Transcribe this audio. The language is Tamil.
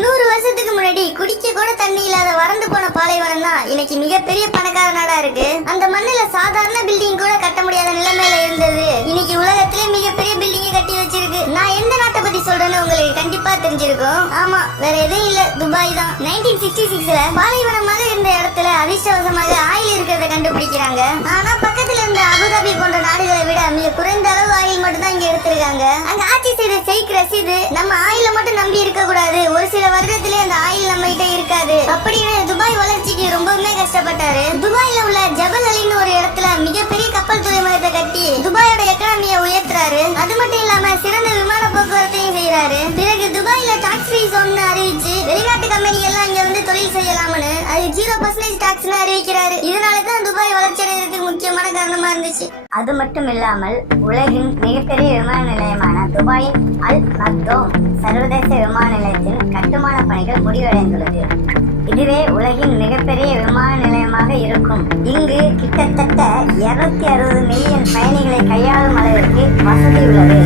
100 வருஷத்துக்கு முன்னாடி குடிக்க கூட தண்ணி இல்லாத வறண்டு போன பாலைவனம் தான் இன்னைக்கு மிகப்பெரிய பணக்கார நாடா இருக்கு. அந்த மண்ணுல சாதாரண பில்டிங் கூட கட்ட முடியாத நிலைமையில இருந்தது. இன்னைக்கு உலகத்திலே மிகப்பெரிய பில்டிங் கட்டி வச்சிருக்கு. நான் எந்த நாட்டை பத்தி சொல்றேன்னு உங்களுக்கு கண்டிப்பா தெரிஞ்சிருக்கும். ஆமா, வேற எதுவும் இல்ல, துபாய் தான். 1966ல பாலைவனமாக இருந்த இடத்துல அதிர்ஷ்டவசமாக ஆயில் இருக்கிறத கண்டுபிடிக்கிறாங்க. ஆனா பக்கத்துல இருந்த அபுதாபி போன்ற நாடுகளை விட மிக குறைந்த அளவு ஆயில் மட்டும் தான் இங்க எடுத்திருக்காங்க. அங்க ஆட்சி செய்த ஷேக் ரஷீத் நம்ம ஆயில மட்டும் நம்பி இருக்க கூடாது, ஒரு சில வருடத்திலே அந்த ஆயில் நம்ம கிட்ட இருக்காது அப்படின்னு துபாய் வளர்ச்சிக்கு ரொம்பவுமே கஷ்டப்பட்டாரு. துபாயில உள்ள ஜபல் அலின்னு ஒரு இடத்துல மிகப்பெரிய கப்பல் துறைமுகத்தை கட்டி துபாயோட எக்கானமியை உயர்த்துறாரு. அது மட்டும் இல்லாம சிறந்த விமான போக்குவரத்தையும் செய்யறாரு. பிறகு துபாயில டாக்ஸ் ஃப்ரீ ஜோன் அறிவிச்சு வெளிநாட்டு கம்பெனி எல்லாம் இங்க வந்து தொழில் செய்யலாம்னு அது 0% டாக்ஸ் அறிவிக்கிறாரு. இதனாலதான் துபாய் வளர்ச்சி அடைவதற்கு முக்கியமான காரணமா இருந்துச்சு. அது மட்டும் இல்லாமல் உலகின் மிகப்பெரிய விமான நிலையமான துபாயின் அல் மக்தோம் சர்வதேச விமான நிலையத்தின் கட்டுமான பணிகள் முடிவடைந்துள்ளது. இதுவே உலகின் மிகப்பெரிய விமான நிலையமாக இருக்கும். இங்கு கிட்டத்தட்ட 260 மில்லியன் பயணிகளை கையாளும் அளவிற்கு வசதி உள்ளது.